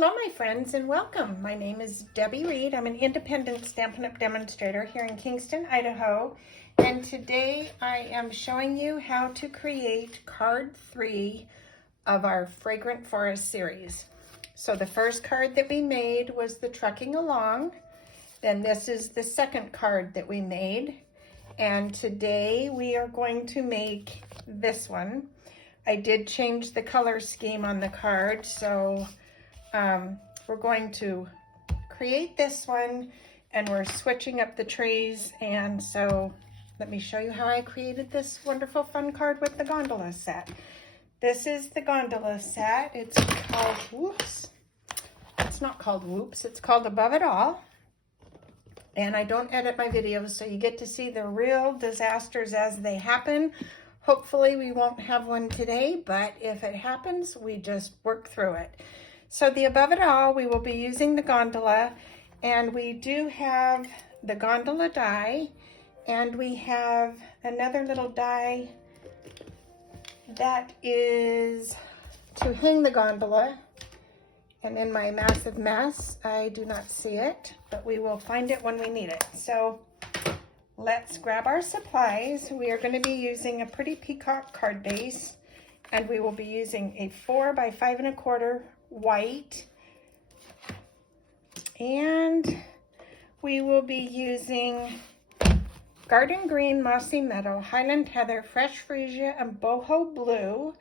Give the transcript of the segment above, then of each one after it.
Hello, my friends, and welcome. My name is Debbie Reed. I'm an independent Stampin' Up! Demonstrator here in Kingston, Idaho. And today I am showing you how to create card 3 of our Fragrant Forest series. So the first card that we made was the Trucking Along. Then this is the second card that we made. And today we are going to make this one. I did change the color scheme on the card, so we're going to create this one, and we're switching up the trees. And so let me show you how I created this wonderful fun card with the gondola set. This is the gondola set. It's called, whoops, it's not called Whoops, it's called Above It All. And I don't edit my videos, so you get to see the real disasters as they happen. Hopefully we won't have one today, but if it happens, we just work through it. So the Above It All, we will be using the gondola, and we do have the gondola die, and we have another little die that is to hang the gondola. And in my massive mess, I do not see it, but we will find it when we need it. So let's grab our supplies. We are going to be using a Pretty Peacock card base, and we will be using a 4 by 5 1/4 white, and we will be using Garden Green, Mossy Meadow, Highland Heather, Fresh Freesia, and Boho Blue.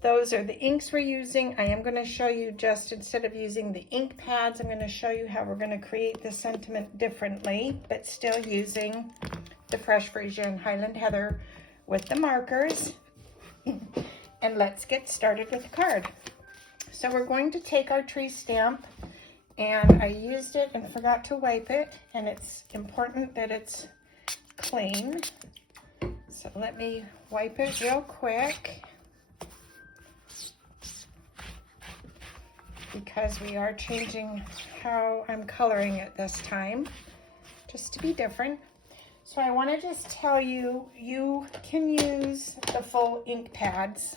Those are the inks we're using. I am going to show you, just instead of using the ink pads, I'm going to show you how we're going to create the sentiment differently, but still using the Fresh Freesia and Highland Heather with the markers. And let's get started with the card. So we're going to take our tree stamp, and I used it and forgot to wipe it, and it's important that it's clean. So let me wipe it real quick, because we are changing how I'm coloring it this time, just to be different. So I want to just tell you, you can use the full ink pads.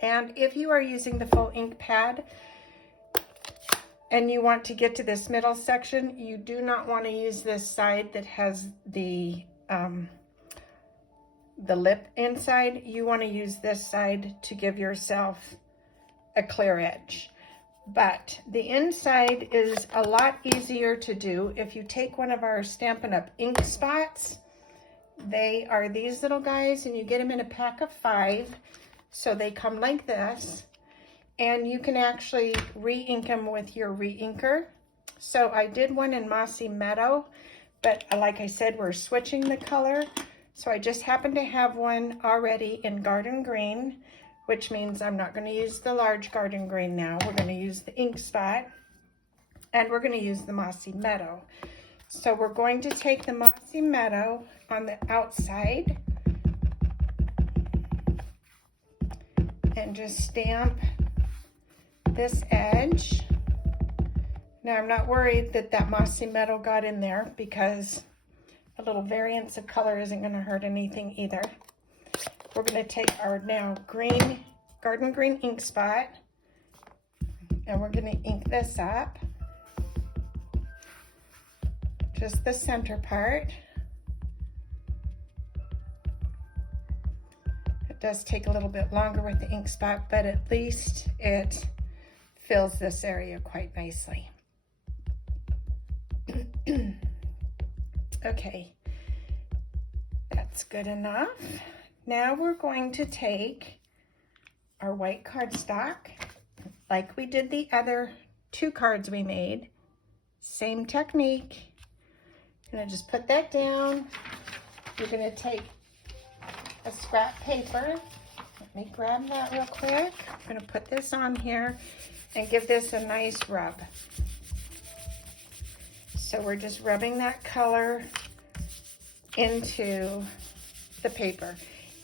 And if you are using the full ink pad and you want to get to this middle section, you do not want to use this side that has the lip inside. You want to use this side to give yourself a clear edge. But the inside is a lot easier to do if you take one of our Stampin' Up! Ink spots. They are these little guys, and you get them in a pack of 5. So they come like this, and you can actually re-ink them with your re-inker. So I did one in Mossy Meadow, but like I said, we're switching the color. So I just happen to have one already in Garden Green, which means I'm not going to use the large Garden Green now. We're going to use the ink spot, and we're going to use the Mossy Meadow. So we're going to take the Mossy Meadow on the outside and just stamp this edge. Now I'm not worried that that Mossy Meadow got in there, because a little variance of color isn't going to hurt anything either. We're going to take our now green, Garden Green ink spot, and we're going to ink this up, just the center part. It does take a little bit longer with the ink spot, but at least it fills this area quite nicely. Okay, that's good enough. Now we're going to take our white cardstock, like we did the other 2 cards we made. Same technique. I'm gonna just put that down. You're gonna take a scrap paper. Let me grab that real quick. I'm gonna put this on here and give this a nice rub. So we're just rubbing that color into the paper.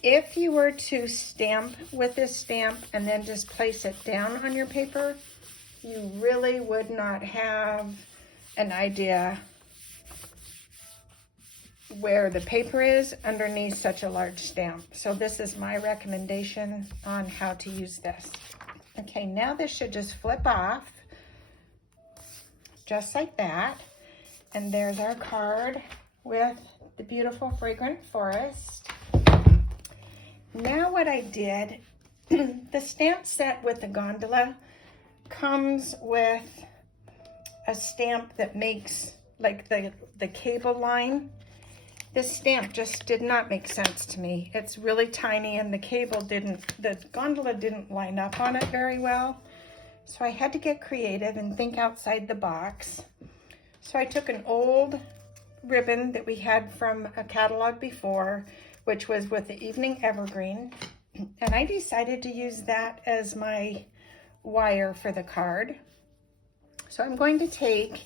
If you were to stamp with this stamp and then just place it down on your paper, you really would not have an idea where the paper is underneath such a large stamp. So this is my recommendation on how to use this. Okay, now this should just flip off, just like that. And there's our card with the beautiful fragrant forest. Now what I did, the stamp set with the gondola comes with a stamp that makes like the cable line. This stamp just did not make sense to me. It's really tiny and the gondola didn't line up on it very well. So I had to get creative and think outside the box. So I took an old ribbon that we had from a catalog before, which was with the evening evergreen. And I decided to use that as my wire for the card. So I'm going to take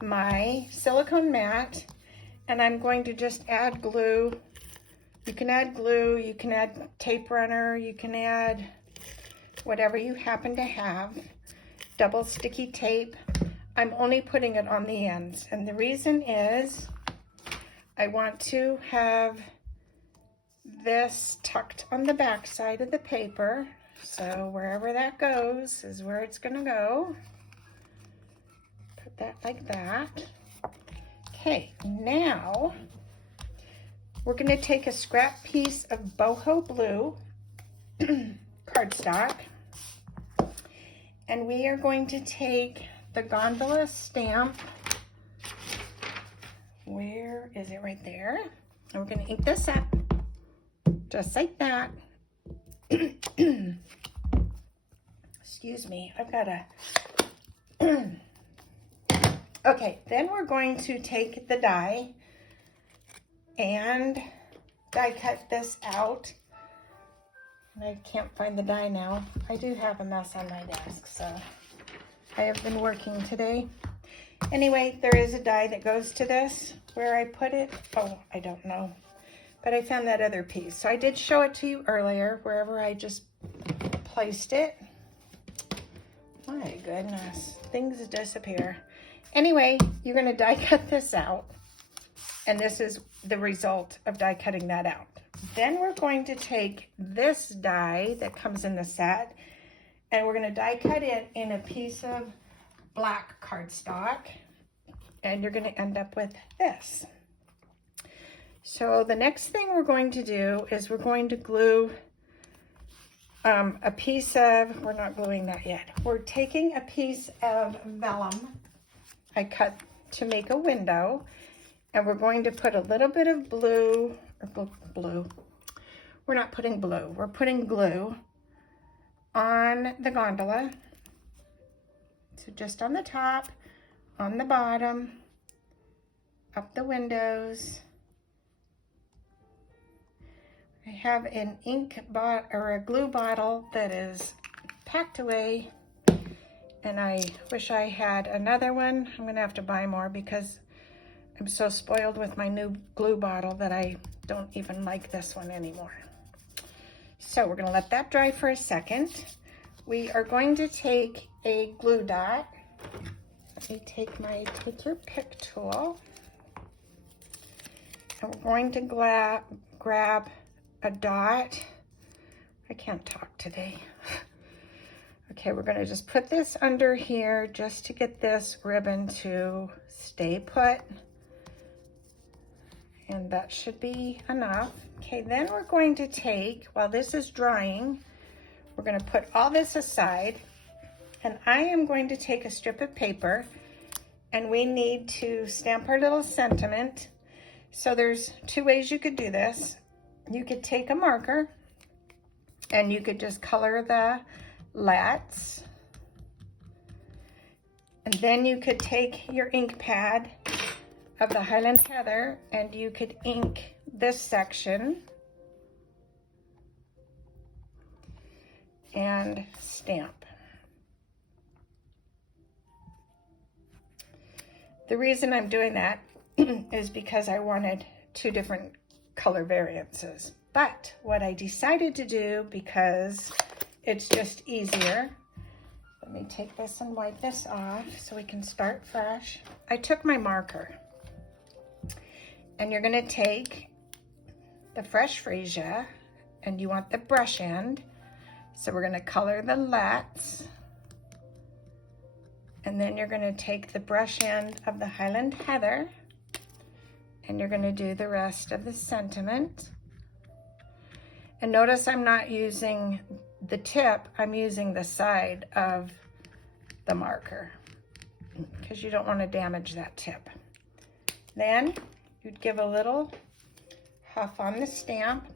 my silicone mat and I'm going to just add glue. You can add glue, you can add tape runner, you can add whatever you happen to have. Double sticky tape. I'm only putting it on the ends. And the reason is I want to have this tucked on the back side of the paper. So wherever that goes is where it's gonna go. Put that like that. Okay, now we're going to take a scrap piece of Boho blue cardstock, and we are going to take the gondola stamp. Where is it? Right there. And we're going to ink this up just like that. Excuse me, I've got a okay, then we're going to take the die and die cut this out. And I can't find the die now. I do have a mess on my desk, so I have been working today. Anyway, there is a die that goes to this. Where I put it, oh, I don't know. But I found that other piece. So I did show it to you earlier, wherever I just placed it. My goodness, things disappear. Anyway, you're going to die cut this out, and this is the result of die cutting that out. Then we're going to take this die that comes in the set, and we're going to die cut it in a piece of black cardstock, and you're going to end up with this. So the next thing we're going to do is we're going to glue a piece of, we're not gluing that yet. We're taking a piece of vellum I cut to make a window, and we're going to put a little bit of blue. We're not putting blue, we're putting glue on the gondola. So just on the top, on the bottom, up the windows. I have an ink bottle or a glue bottle that is packed away, and I wish I had another one. I'm gonna have to buy more because I'm so spoiled with my new glue bottle that I don't even like this one anymore. So we're gonna let that dry for a second. We are going to take a glue dot. Let me take my take your pick tool. And we're going to grab a dot. I can't talk today. Okay, we're gonna just put this under here just to get this ribbon to stay put. And that should be enough. Okay, then we're going to take, while this is drying, we're gonna put all this aside, and I am going to take a strip of paper, and we need to stamp our little sentiment. So there's two ways you could do this. You could take a marker, and you could just color the lats. And then you could take your ink pad of the Highland Heather and you could ink this section and stamp. The reason I'm doing that is because I wanted two different color variances. But what I decided to do, because it's just easier, let me take this and wipe this off so we can start fresh. I took my marker, and you're gonna take the fresh freesia, and you want the brush end. So we're gonna color the lets. And then you're gonna take the brush end of the Highland Heather and you're gonna do the rest of the sentiment. And notice I'm not using the tip, I'm using the side of the marker because you don't want to damage that tip. Then you'd give a little huff on the stamp.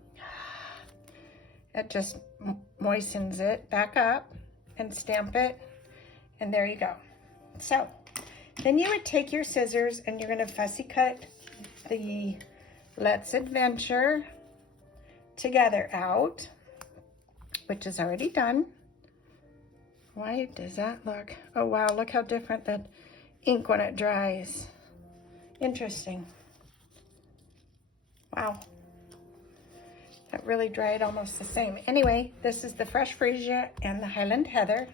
It just moistens it back up and stamp it, and there you go. So then you would take your scissors and you're going to fussy cut the Let's Adventure Together out, which is already done. Why does that look? Oh wow, look how different the ink when it dries. Interesting. Wow. That really dried almost the same. Anyway, this is the Fresh Freesia and the Highland Heather.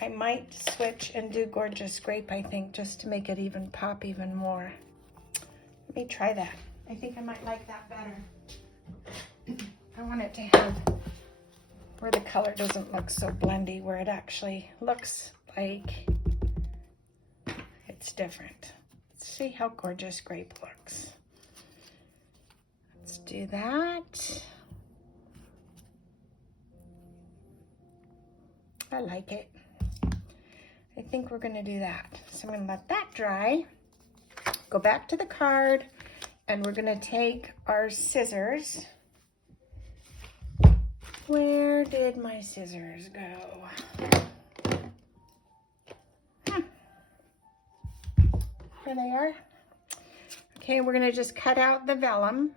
I might switch and do Gorgeous Grape, I think, just to make it even pop even more. Let me try that. I think I might like that better. I want it to have where the color doesn't look so blendy, where it actually looks like it's different. Let's see how Gorgeous Grape looks. Let's do that. I like it. I think we're gonna do that. So I'm gonna let that dry, go back to the card, and we're gonna take our scissors. Where did my scissors go? Here they are. Okay, we're gonna just cut out the vellum.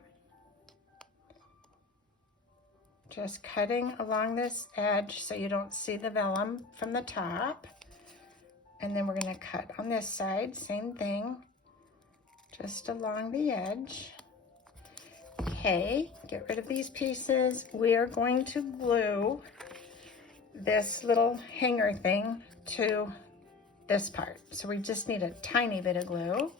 Just cutting along this edge so you don't see the vellum from the top. And then we're gonna cut on this side, same thing, just along the edge. Okay, get rid of these pieces. We are going to glue this little hanger thing to this part. So we just need a tiny bit of glue.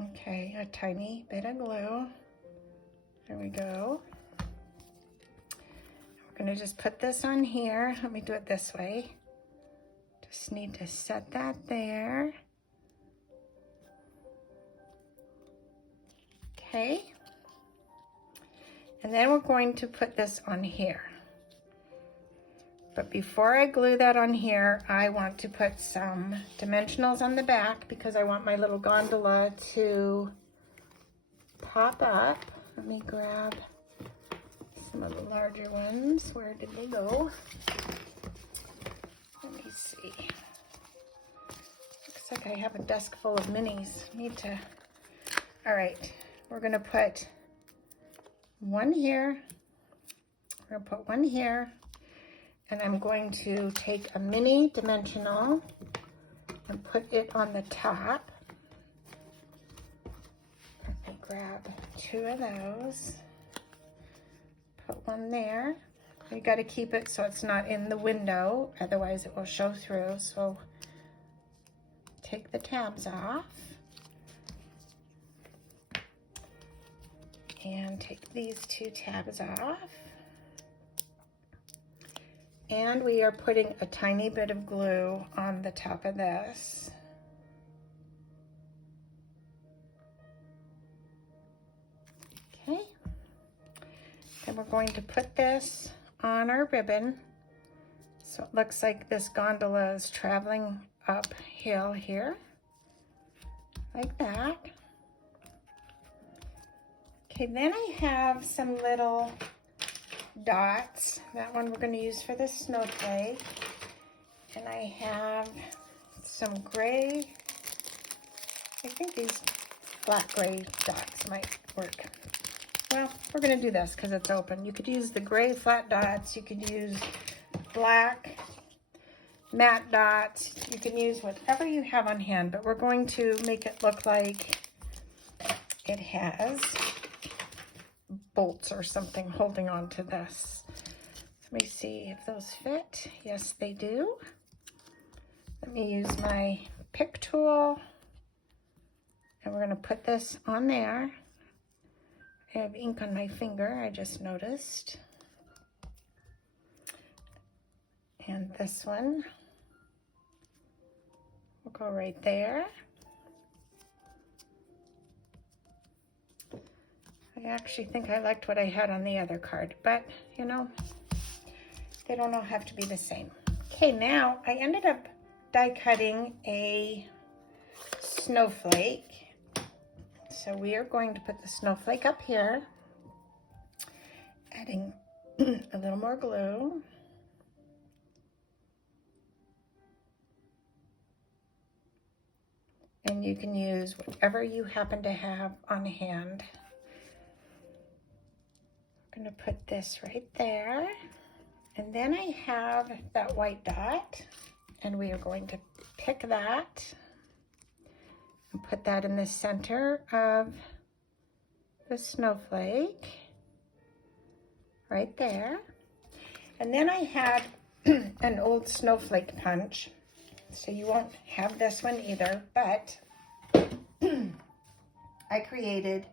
Okay, a tiny bit of glue. There we go. We're gonna just put this on here. Let me do it this way. Just need to set that there. Okay. And then we're going to put this on here. But before I glue that on here, I want to put some dimensionals on the back because I want my little gondola to pop up. Let me grab some of the larger ones. Where did they go? Let me see. Looks like I have a desk full of minis. Need to, all right. We're gonna put one here. We're gonna put one here. And I'm going to take a mini dimensional and put it on the top. Let me grab two of those. Put one there. You got to keep it so it's not in the window, otherwise it will show through. So take the tabs off. And take these two tabs off. And we are putting a tiny bit of glue on the top of this. Okay. And we're going to put this on our ribbon. So it looks like this gondola is traveling uphill here, like that. Okay, then I have some little dots. That one we're going to use for the snowflake. And I have some gray. I think these black gray dots might work. Well, we're going to do this because it's open. You could use the gray flat dots. You could use black matte dots. You can use whatever you have on hand, but we're going to make it look like it has bolts or something holding on to this. Let me see if those fit. Yes, they do. Let me use my pick tool, and we're going to put this on there. I have ink on my finger, I just noticed. And this one will go right there. I actually think I liked what I had on the other card, but you know, they don't all have to be the same. Okay, now I ended up die cutting a snowflake. So we are going to put the snowflake up here, adding a little more glue. And you can use whatever you happen to have on hand. I'm going to put this right there. And then I have that white dot, and we are going to pick that and put that in the center of the snowflake, right there. And then I had an old snowflake punch, so you won't have this one either, but I created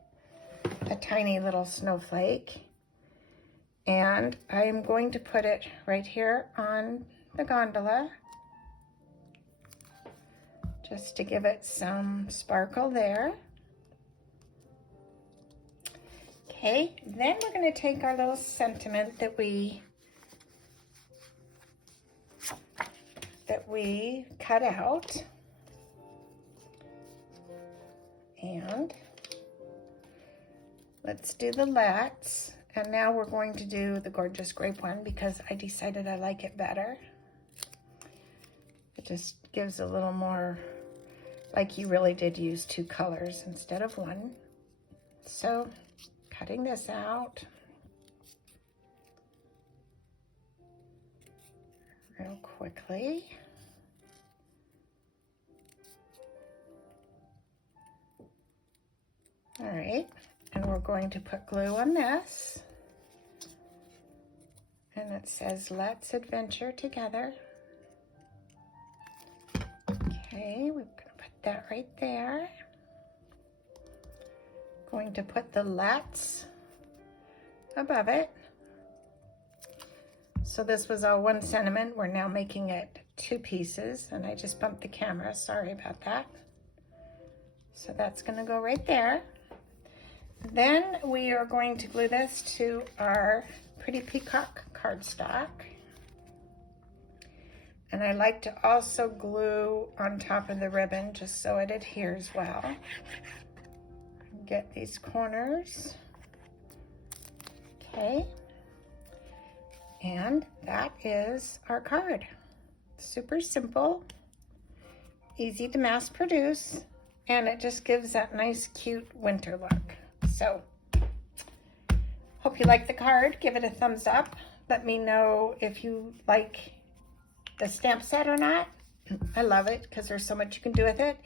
a tiny little snowflake, and I am going to put it right here on the gondola, just to give it some sparkle there. Okay, then we're going to take our little sentiment that we cut out, and let's do the lats. And now we're going to do the gorgeous grape one because I decided I like it better. It just gives a little more, like you really did use 2 colors instead of 1. So cutting this out real quickly. All right, and we're going to put glue on this. And it says, "Let's adventure together." Okay, we're going to put that right there. Going to put the lats above it. So this was all 1 sentiment. We're now making it 2 pieces, and I just bumped the camera. Sorry about that. So that's going to go right there. Then we are going to glue this to our Pretty Peacock cardstock. And I like to also glue on top of the ribbon just so it adheres well. Get these corners. Okay. And that is our card. Super simple, easy to mass produce, and it just gives that nice, cute winter look. So, hope you like the card. Give it a thumbs up. Let me know if you like the stamp set or not. I love it because there's so much you can do with it.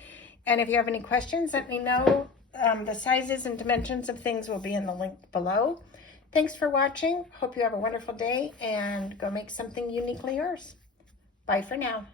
And if you have any questions, let me know. The sizes and dimensions of things will be in the link below. Thanks for watching. Hope you have a wonderful day and go make something uniquely yours. Bye for now.